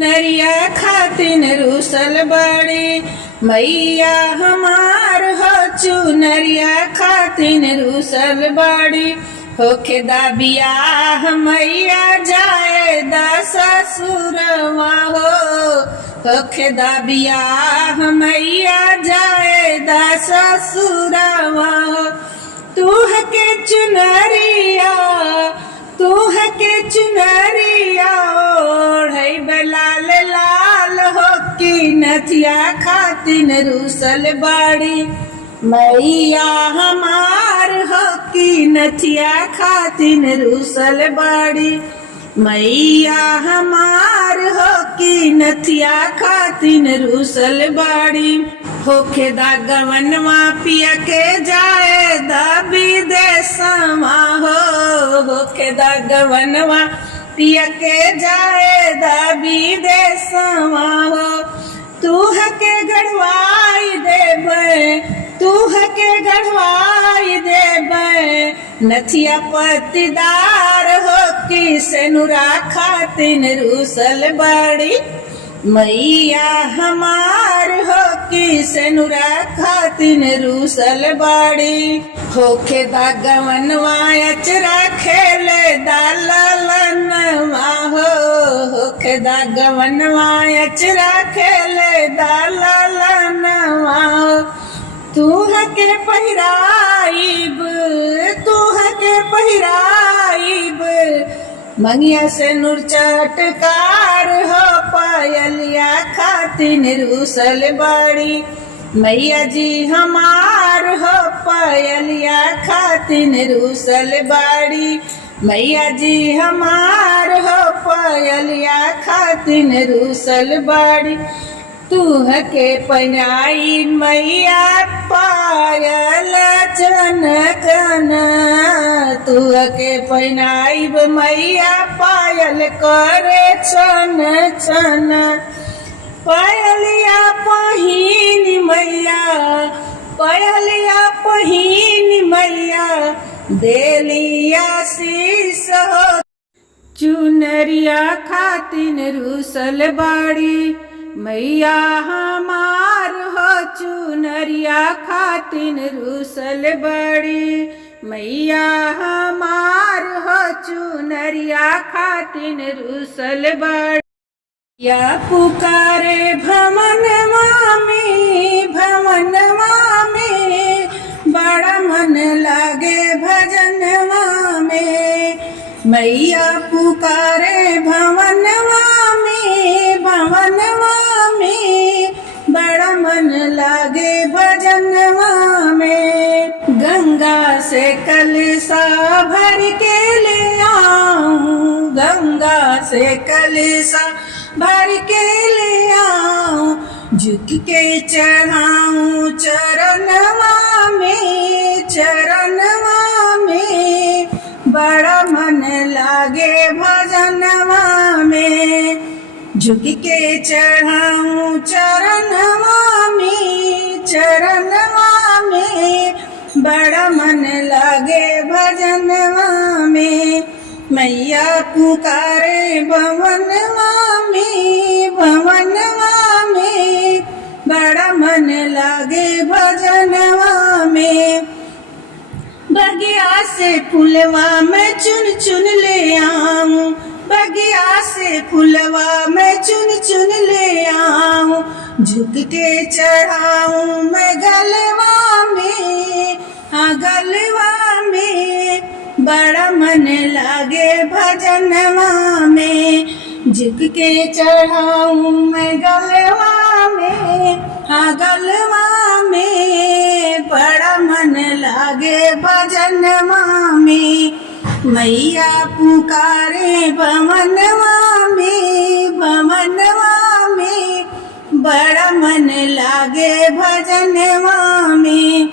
नरिया खातिन रूसल बड़ी मैया हमार हो चुनरिया खातिन रूसल बड़ी होखे दा बियाह मैया जाए दा ससुरवा हो होखे दा बियाह मैया जाए दा ससुरवा हो तूह के चुनरिया ओढ़ई लाल लाल हो की नथिया खातिन रूसल बड़ी मैया हमार हो की नथिया खातिन रूसल बड़ी मैया हमार हो की नथिया खातिन रूसल बड़ी होखे दा गवनवा पिया के जाए दा विदेशवा हो होखे दा गवनवा पिया के जाए दा विदेशवा हो तूह के गढ़वाई देबै नथिया पतिदार हो की सेनुरा खातिन रूसल बड़ी मैया हमार हो की सेनुरा खातिन रूसल बड़ी होखे दा गवनवा अचरा खेले दा ललनवा हो होखे दा गवनवा अचरा खेले दा ललनवा हो तूह के पहिराइब मंगिया से नूर चटकार हो पायलिया खातिन रूसल बड़ी मैया जी हमार हो पायलिया खातिन रूसल बड़ी मैया जी हमार हो पायलिया खातिन रूसल बड़ी तूह के पहनाई मैया पायल चनकन तूह के पहनाई मैया पायल करे छन छन पायलिया पहिन मैया देलिया शीस हो चुनरिया खातिन रूसल बड़ी मैया हमार हो चुनरिया खातिन रूसल बड़ी मैया हमार हो चुनरिया खातिन रूसल बड़ी या पुकारे भवनवा में बड़ा मन लागे भजनवा में मैया पुकारे भवनवा में बड़ा मन लागे भजनवा में गंगा से कलसा भर के ले आऊं गंगा से कलसा भर के ले आऊं झुक के चढ़ाऊं चरणवा में बड़ा मन लागे भजनवा में झुक के चढ़ाऊं चरणवा में बड़ा मन लागे भजनवा में मैया पुकारे भवनवा में बड़ा मन लागे भजनवा में बगिया से फुलवा मैं चुन चुन ले आऊं बगिया से फुलवा मैं चुन चुन ले आऊं झुक के चढ़ाऊं मैं गलवा में बड़ा मन लागे भजनवा में झुक के चढ़ाऊं मैं गलवा में बड़ा मन लागे भजनवा में मैया पुकारे भवनवा में बड़ा मन लागे भजनवा में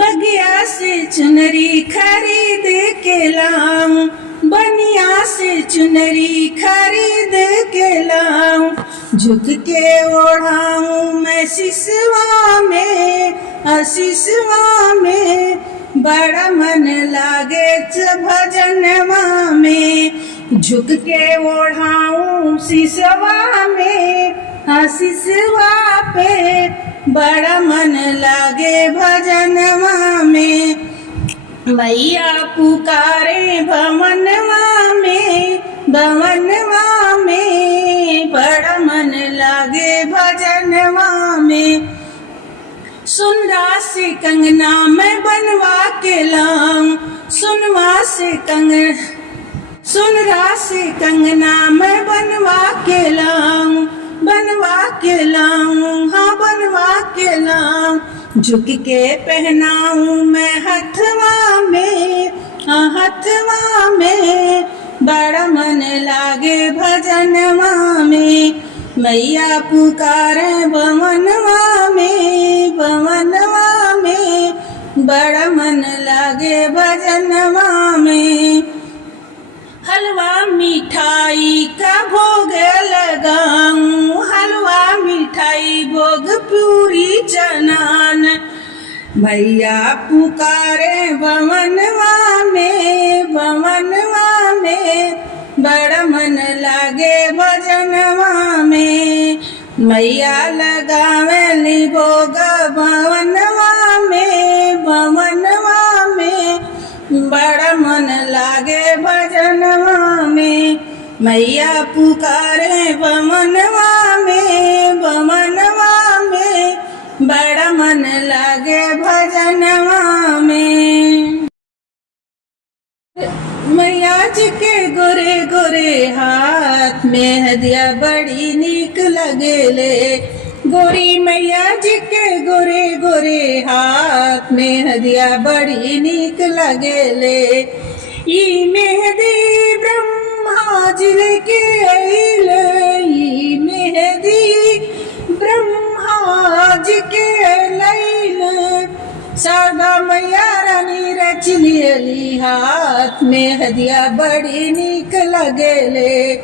बगिया से चुनरी खरीद के लाऊं बनिया से चुनरी खरीद के लाऊं झुक के ओढ़ाऊं मैं सिसवा में बड़ा मन लागे भजनवा में झुक के ओढ़ाऊं सिसवा में, हाँ सिसवा पे बड़ा मन लागे भजनवा में। मैया पुकारे भवनवा में, भवनवा में बड़ा मन लागे भजनवा में। सुनरा से कंगना मैं बनवा के लाऊं, सुनरा से कंगना मैं बनवा के लाऊं, बनवा के लाऊं, हाँ बनवा के लाऊं। झुक के पहनाऊं मैं हथवा में, हाँ हथवा में बड़ा मन लागे भजनवा में। मैया पुकारे भवनवा में, भवनवा में बड़ा मन लागे भजनवा में। हलवा मिठाई का भोग लगाऊं, हलवा मिठाई भोग पूरी चनान। भैया पुकारे भवनवा में, भवनवा में बड़ा मन लागे भजनवा में। मैया लगावेली भोग भवनवा में, भवनवा में बड़ा मन लागे भजनवा में। मैया पुकारे भवनवा में, भवनवा में बड़ा मन लागे भजनवा में। मैया जी के गोरे गोरे हाथ में हदिया बड़ी नीक लगेले। गोरी मैया जी के गोरे गोरे हाथ में हदिया बड़ी नीक लगेले। ई मेहदी ब्रह्मा जी लेके आइले, ई मेहदी ब्रह्मा जी के लैले। शारदा मैया रानी रच लियली हाथ में हदिया बड़ी नीक लगेले।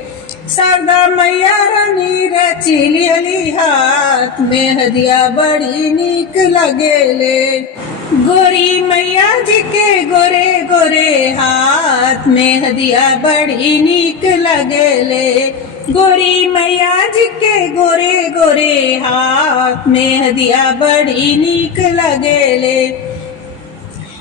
शारदा मैया रानी रच लियली हाथ में हदिया बड़ी नीक लगेले। गोरी मैया जी के गोरे गोरे हाथ में हदिया बड़ी नीक लगेले। गोरी मैया जी के गोरे गोरे हाथ में हदिया बड़ी नीक लगेले।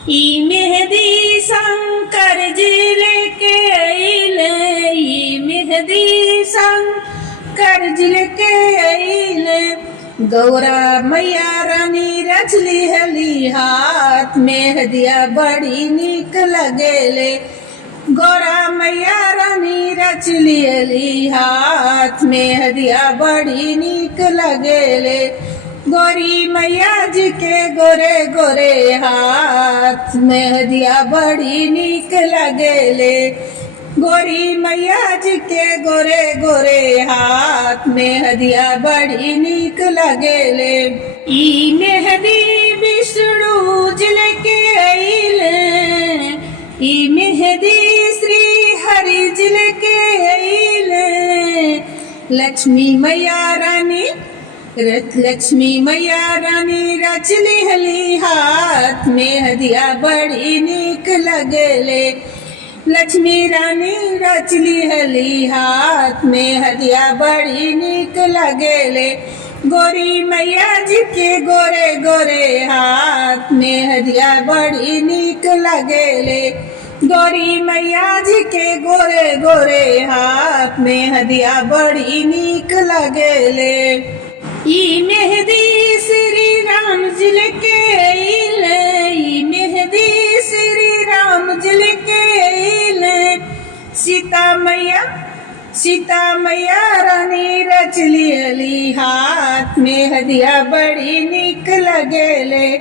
ई मेहदी शंकर जी लेके आइले, ई मेहदी शंकर जी लेके आइले। गौरा मैया रानी रचली हली हाथ में हदिया बड़ी नीक लगेले। गौरा मैया रानी रचली हली हाथ में हदिया बड़ी नीक लगेले। गोरी मैया जी के गोरे गोरे हाथ में हदिया बड़ी नीक लगेले। गोरी मैया जी के गोरे गोरे हाथ में हदिया बड़ी नीक लगेले। ई मेहदी विष्णु जी लेके आइले, ई मेहदी श्री हरि जी लेके आइले। लक्ष्मी मैया रानी लक्ष्मी मैया रानी रचली हली हाथ में हदिया बड़ी नीक लगेले। लक्ष्मी रानी रचली हली हाथ में हदिया बड़ी नीक लगेले। गोरी मैया जी के गोरे गोरे हाथ में हदिया बड़ी नीक लगेले। गोरी मैया जी के गोरे गोरे हाथ में हदिया बड़ी नीक लगेले। ई मेहदी श्री राम जी लेके आइले, ई मेहदी श्री राम जी लेके आइले। सीता मैया रानी रचली हली हाथ में हदिया बड़ी नीक लगेले।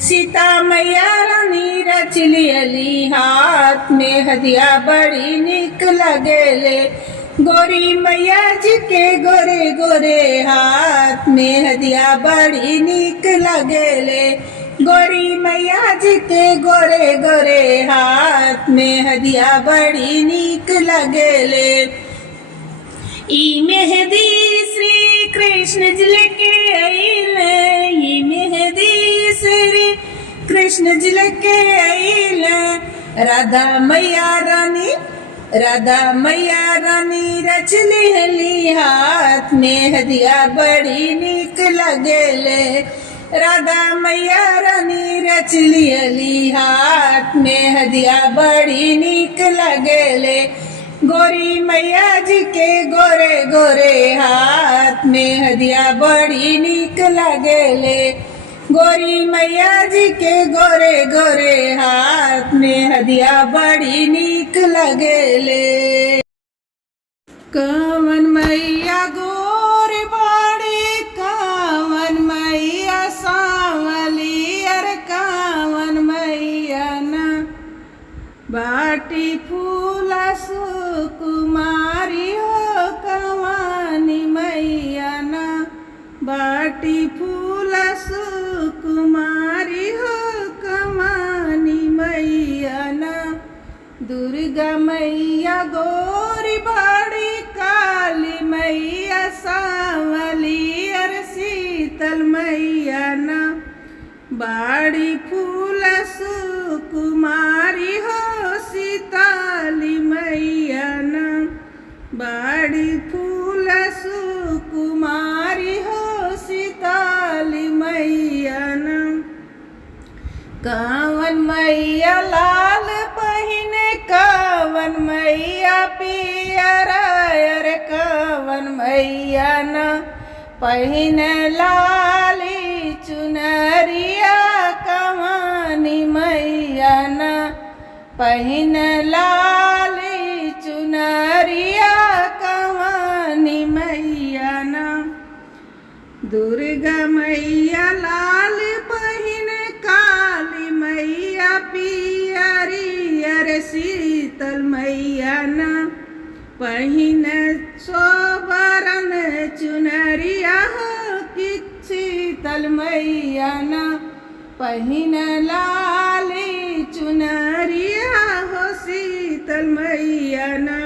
सीता मैया रानी रचली हली हाथ में हदिया बड़ी नीक लगेले। गोरी मैया जी के गोरे गोरे हाथ में हदिया बड़ी नीक लगेले। गोरी मैया जी के गोरे गोरे हाथ में हदिया बड़ी नीक लगेले। ई मेहदी श्री कृष्ण जी लेके आइले, ई मेहदी श्री कृष्ण जी लेके आइले। राधा मैया रानी राधा मैया रानी रचली हली हाथ में हदिया बड़ी निक लगेले। राधा मैया रानी रचली हली हाथ में हदिया बड़ी निक लगेले। गोरी मैया जी के गोरे गोरे हाथ में हदिया बड़ी निक लगेले। गोरी मैया जी के गोरे गोरे हाथ में हदिया बड़ी निक लगेले। कवन मैया गोरी बाड़ी कवन मैया सांवली अर कवन मैया ना बाटी फूला सुकुमारी हो कवानी मैया ना बाटी फूला सुकुमारी हो कवानी मैया ना। दुर्गा मैया गोरी बाड़ी काली मैया सांवली अर शीतल मैया ना बाड़ी फूल सुकुमारी हो सीताली मैया ना बाड़ी फूल सुकुमारी हो सीताली मैया ना। कवन मैया लाल पहिने कवन मैया पियर अर कवन मैया ना पहिने लाली चुनरिया कवानी मैया ना पहिने लाली चुनरिया कवानी मैया ना। दुर्गा मैया लाल पहिने काली मैया पियरी अर शीतल मैया ना पहिने सोबरन चुनरिया हो कि शीतल मैया ना पहिने लाली चुनरिया हो शीतल मैया ना।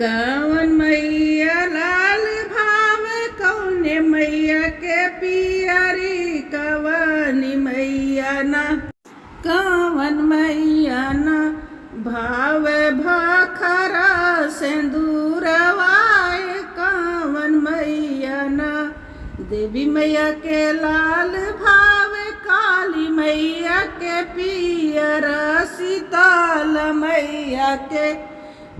कवन मैया लाल भाव कौने मैया के पियरी कवनी मैया ना कवन मैया ना भाव भाखरा सिंदूरवाय कवन मैया ना। देवी मैया के लाल भाव काली मैया के पियर शीतल मैया के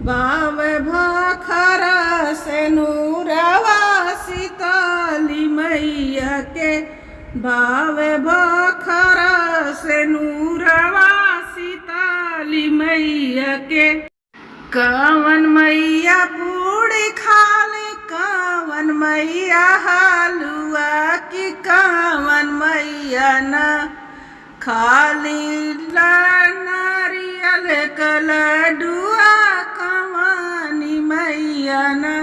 भाव भाखरा से नूरवा सीताली मैया के भाव भाखरा से नूरवा सीताली मैया के। कवन मैया पूड़ी खाले कवन मैया हलुआ की कवन मैया ना खाली नारियल कलडुआ कवानी मैया ना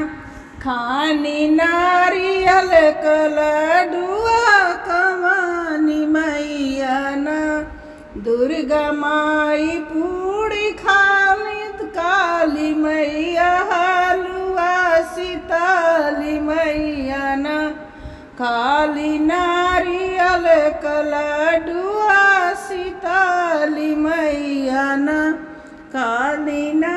खानी नारियल कलडुआ कवानी मैया ना। दुर्गा माई पूड़ी खाली काली मैया हलुआ सीताली मैया ना खाली नारियल कलडुआ सीताली मैया ना खाली ना